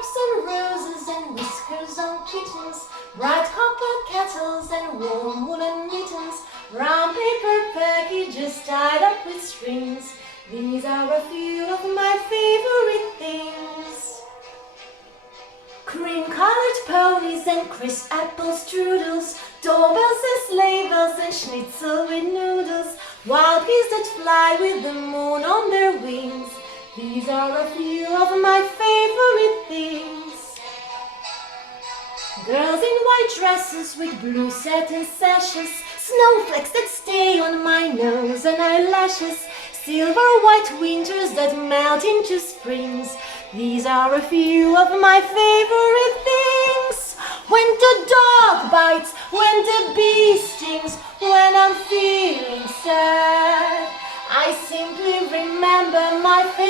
Buttercups and roses and whiskers on kittens, bright copper kettles and warm woolen mittens, round paper packages tied up with strings. These are a few of my favorite things. Cream-colored ponies and crisp apple strudels, doorbells and sleigh bells and schnitzel with noodles, wild geese that fly with the moon on their wings. These are a few of my favorite things. Girls in white dresses with blue satin sashes, snowflakes that stay on my nose and eyelashes, silver white winters that melt into springs. These are a few of my favorite things. When the dog bites, when the bee stings, when I'm feeling sad, I simply remember my favorite